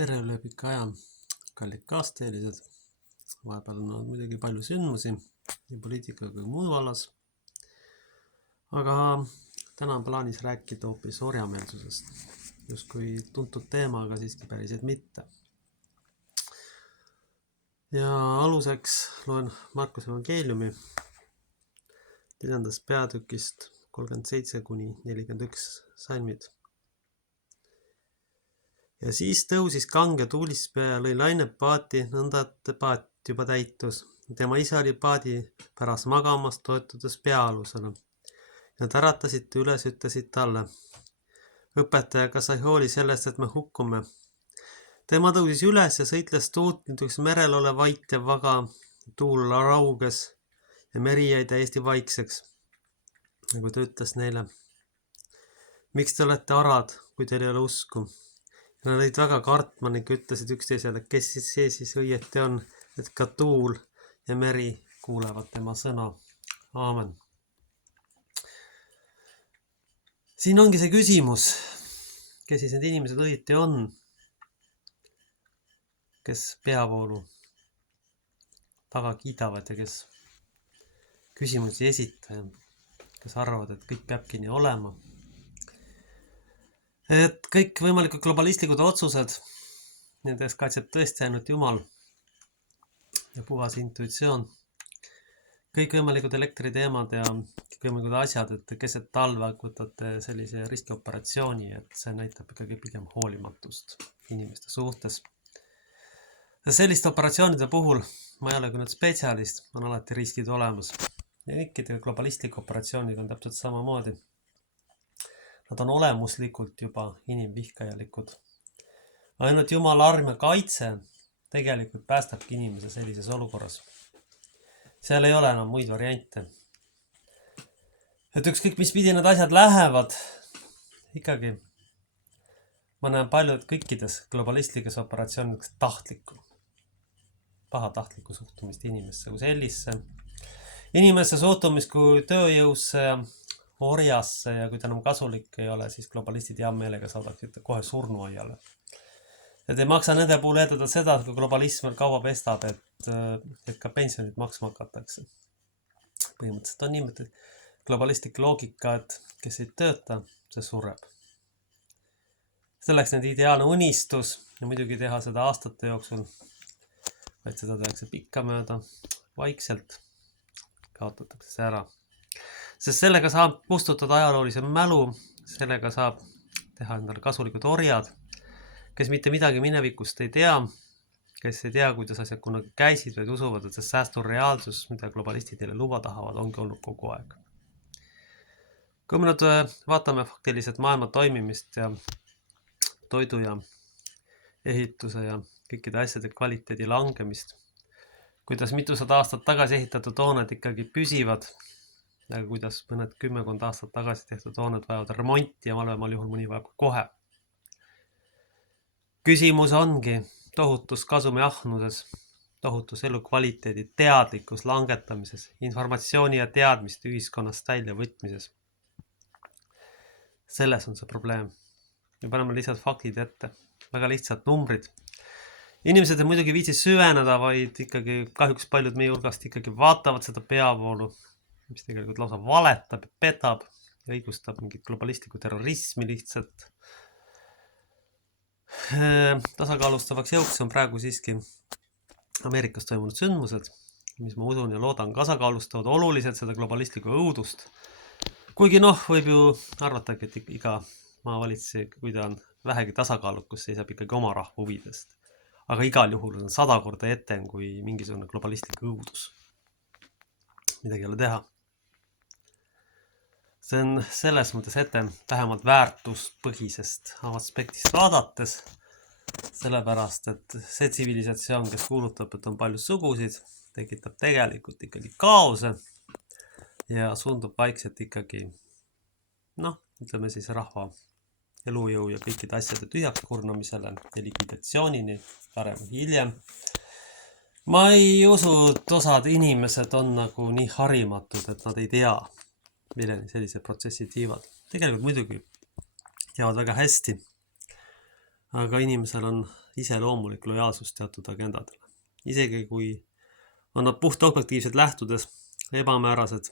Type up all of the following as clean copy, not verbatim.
Tere üle pika aja, kallid kaasteelised. Vahepeal on olnud muidugi palju sündmusi nii poliitika kui muud vallas. Aga täna on plaanis rääkida hoopis orjameelsusest. Justkui tuntud teema, aga siiski päriselt mitte. Ja aluseks loen Markuse evangeeliumi 4. peatükist 37-41 salmid. Ja siis tõusis kange tuulispea ja lõi lained paati, nõnda et paat juba täitus. Tema isa oli paadi pärast magamas, toetudes peaalusele. Nad äratasite üles, ütlesid talle: õpetaja, kas sa ei hooli sellest, et me hukkume? Tema tõusis üles ja sõitles tuult, nüüd üks merel ole vait ja vaga, tuul rauges ja meri jäi täiesti vaikseks. Nagu ta ütles neile: miks te olete arad, kui teil ei ole usku? Nad olid väga kartma ning ütlesid üksteisele, kes see siis õieti on, et ka tuul ja meri kuulevad tema sõna. Aamen. Siin ongi see küsimus, kes siis need inimesed õieti on, kes peavoolu taga kiidavad ja kes küsimusi esita ja kes arvavad, et kõik peabki nii olema. Et kõik võimalikud globalistlikud otsused, nendes kaitseb tõesti ainult Jumal ja puhas intuitsioon. Kõik võimalikud elektriteemad ja kõik võimalikud asjad, et keset talve võtate sellise riskioperatsiooni, et see näitab ikkagi pigem hoolimatust inimeste suhtes. Ja selliste operatsioonide puhul ma ei ole küll nüüd spetsialist, on alati riskid olemas. Ja kõikide globalistliku operatsiooniga on täpselt samamoodi. Nad on olemuslikult juba inimvihkajalikud. Ainult Jumala arm ja kaitse tegelikult päästabki inimese sellises olukorras. Seal ei ole enam muid variante. Et ükskõik mis pidi need asjad lähevad, ikkagi ma näen paljud kõikides globalistlikes operatsioonides pahatahtlikku suhtumist inimesse kui sellisse. Inimesse suhtumist kui tööjõusse ja orjasse ja kui ta enam kasulik ei ole, siis globalistid hea meelega saadaksid kohe surnuaiale. Et ei maksa nende puhul edada seda, kui globalism veel kaua pestab, et ka pensionid maksma hakatakse. Põhimõtteliselt on niimoodi globalistlik loogika, et kes ei tööta, see sureb. Selleks need ideaalne unistus ja muidugi teha seda aastate jooksul, vaid seda tehakse pikkamööda, vaikselt kaotatakse see ära. Sest sellega saab kustutada ajaloolise mälu, sellega saab teha endale kasulikud orjad, kes mitte midagi minevikust ei tea, kes ei tea, kuidas asjad kunagi käisid, vaid usuvad, et see säästureaalsus, mida globalistid neile luba tahavad, ongi olnud kogu aeg. Kui me nüüd vaatame faktiliselt maailma toimimist ja toidu ja ehituse ja kõikide asjade kvaliteedi langemist, kuidas mitusada aastat tagasi ehitatud hooned ikkagi püsivad, aga kuidas mõned 10 aastat tagasi tehtud hooned vajavad remonti ja halvemal juhul mõni vajab kohe. Küsimus ongi tohutus kasumi ahnuses, tohutus elukvaliteedi teadlikkus langetamises, informatsiooni ja teadmist ühiskonnast välja võtmises. Selles on see probleem. Me paneme lihtsalt faktid ette, väga lihtsad numbrid. Inimesed ei muidugi viitsi süveneda, vaid ikkagi kahjuks paljud meie hulgast ikkagi vaatavad seda peavoolu, mis tegelikult lausa valetab ja petab ja õigustab mingit globalistlikku terrorismi lihtsalt. Tasakaalustavaks jõuks on praegu siiski Ameerikas toimunud sündmused, mis ma usun ja loodan tasakaalustavad oluliselt seda globalistlikku õudust. Kuigi võib ju arvatagi, et iga maavalitseja, kui ta on vähegi tasakaalukus, seisab ikkagi oma rahva huvidest. Aga igal juhul on 100 korda etem kui mingisugune globalistlik õudus. Midagi ei ole teha. See on selles mõttes etem vähemalt väärtuspõhisest aspektist vaadates, sellepärast, et see tsivilisatsioon, kes kuulutab, et on palju sugusid, tekitab tegelikult ikkagi kaose ja suundub vaikselt ikkagi, ütleme siis rahva elujõu ja kõikide asjade tühjaks kurnamisele ja likvidatsioonini, parem hiljem. Ma ei usu, et osad inimesed on nagu nii harimatud, et nad ei tea, milleni sellised protsessid viivad. Tegelikult muidugi teavad väga hästi. aga inimesel on iseloomulik lojaalsus teatud agendadele. Isegi kui on nad puht objektiivselt lähtudes ebamäärased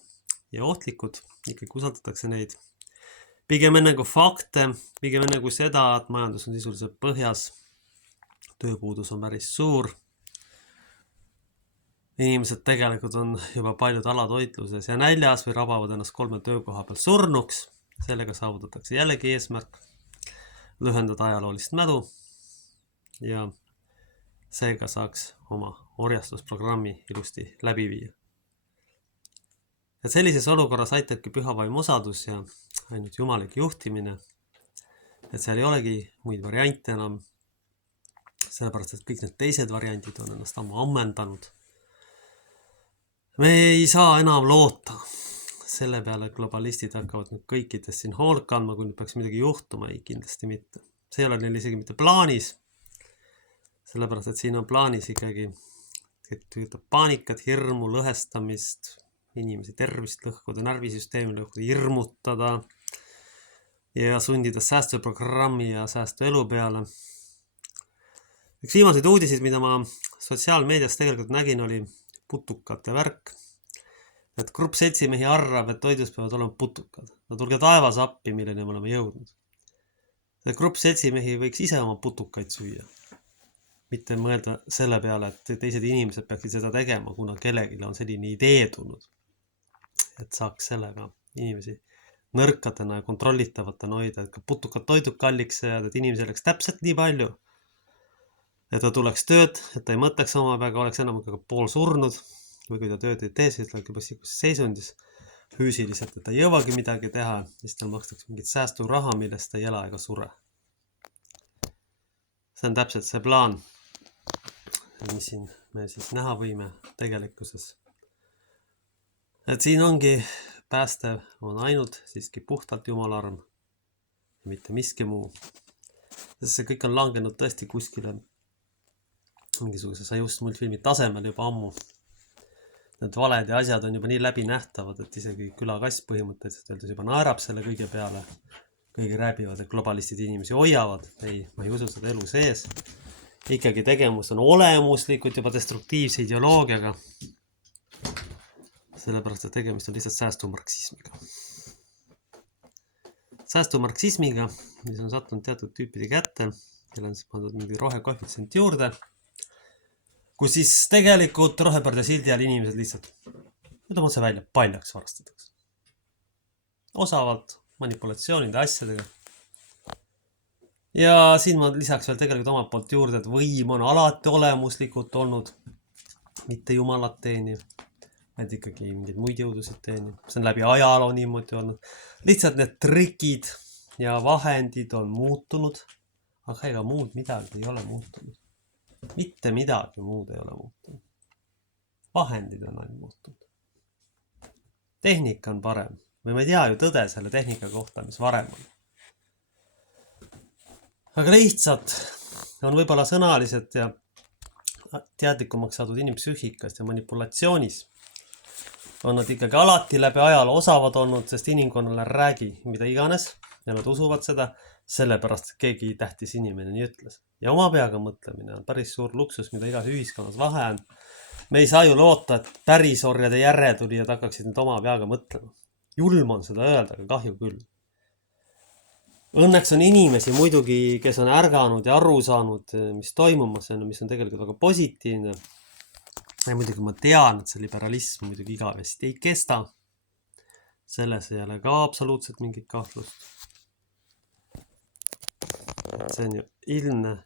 ja ohtlikud, ikkagi usaldatakse neid. Pigem enne kui fakte, pigem enne kui seda, et majandus on sisuliselt põhjas, tööpuudus on päris suur. Inimesed tegelikult on juba paljud alatoitluses ja näljas või rabavad ennast 3 töökoha peal surnuks. Sellega saavutatakse jällegi eesmärk lühendada ajaloolist mälu ja seega saaks oma orjastusprogrammi ilusti läbi viia. Et sellises olukorras aitabki pühavaimu osadus ja ainult jumalik juhtimine, et seal ei olegi muid variante enam, sellepärast et kõik need teised variandid on ennast ammu ammendanud. Me ei saa enam loota selle peale, globalistid hakkavad nüüd kõikidest siin hoolt kandma, kui nüüd peaks midagi juhtuma, ei kindlasti mitte. See ei ole neil isegi mitte plaanis, sellepärast et siin on plaanis ikkagi paanikat, hirmu, lõhestamist, inimesi tervist lõhkuda, närvisüsteemi lõhkuda, hirmutada ja sundida säästuprogrammi ja säästu elu peale. Üks viimaseid uudiseid, mida ma sotsiaalmeedias tegelikult nägin, oli putukate värk. Et grupp seltsimehi arvab, et toidus peavad olema putukad. No tulge taevas appi, milleni me oleme jõudnud. See grupp seltsimehi võiks ise oma putukaid süüa. Mitte mõelda selle peale, et teised inimesed peaksid seda tegema, kuna kellelegi on selline idee tulnud. Et saaks sellega inimesi nõrkatena ja kontrollitavatena hoida, et ka putukad toidud kalliks jääd, et inimesi oleks täpselt nii palju, et ta tuleks tööd, et ta ei mõtleks oma peaga, oleks enam ka pool surnud, või kui ta tööd ei tee, siis ta juba seisundis füüsiliselt, et ta ei jõuagi midagi teha, siis tal makstakse mingit säästuraha, millest ta ei ela ega sure. See on täpselt see plaan, mis siin me siis näha võime tegelikkuses. Et siin ongi päästev on ainult siiski puhtalt Jumala arm ja mitte miski muu. Sest see kõik on langenud tõesti kuskile mingisuguse sai just multfilmi tasemel juba ammu. Need valed ja asjad on juba nii läbinähtavad, et isegi külakass põhimõtteliselt öeldes juba naerab selle kõige peale. Kõigi rääbivad, et globalistid inimesi hoiavad. Ei, ma ei usu seda elu sees. Ikkagi tegemus on olemuslikult juba destruktiivse ideoloogiaga. Sellepärast, et tegemist on lihtsalt säästumarksismiga. Säästumarksismiga, mis on sattunud teatud tüüpide kätte, kelle on pandud mingi rohekoefitsient juurde, kus siis tegelikult rohepöörde sildi all inimesed lihtsalt, nüüd on see välja, paljaks varastatakse. Osavalt manipulatsioonide asjadega. Ja siin ma lisaks veel tegelikult omalt poolt juurde, et võim on alati olemuslikult olnud, mitte jumalat teeni, vaid ikkagi mingid muid jõudusid teeni. See on läbi ajaloo niimoodi olnud. Lihtsalt need trikid ja vahendid on muutunud, aga ega muud midagi ei ole muutunud. Mitte midagi muud ei ole muutunud. Vahendid on ainult muutunud. Tehnika on parem. Või me ei tea ju tõde selle tehnika kohta, mis varem on. Aga lihtsalt on võib-olla sõnalised ja teadlikumaks saadud inimpsüühikast ja manipulatsioonis. On nad ikkagi alati läbi ajaloo osavad olnud, sest inimkonnale räägi mida iganes ja nad usuvad seda, sellepärast keegi tähtis inimene nii ütles. Ja oma peaga mõtlemine on päris suur luksus, mida igas ühiskonnas vahe on. Me ei saa ju loota, et päris orjade järeltulijad hakkaksid nüüd oma peaga mõtlema. Julm on seda öelda, aga kahju küll. Õnneks on inimesi muidugi, kes on ärganud ja aru saanud, mis toimumas on, mis on tegelikult väga positiivne. Ja muidugi ma tean, et see liberalism muidugi igavesti ei kesta. Selles ei ole ka absoluutselt mingit kahtlust. See on ju ilmne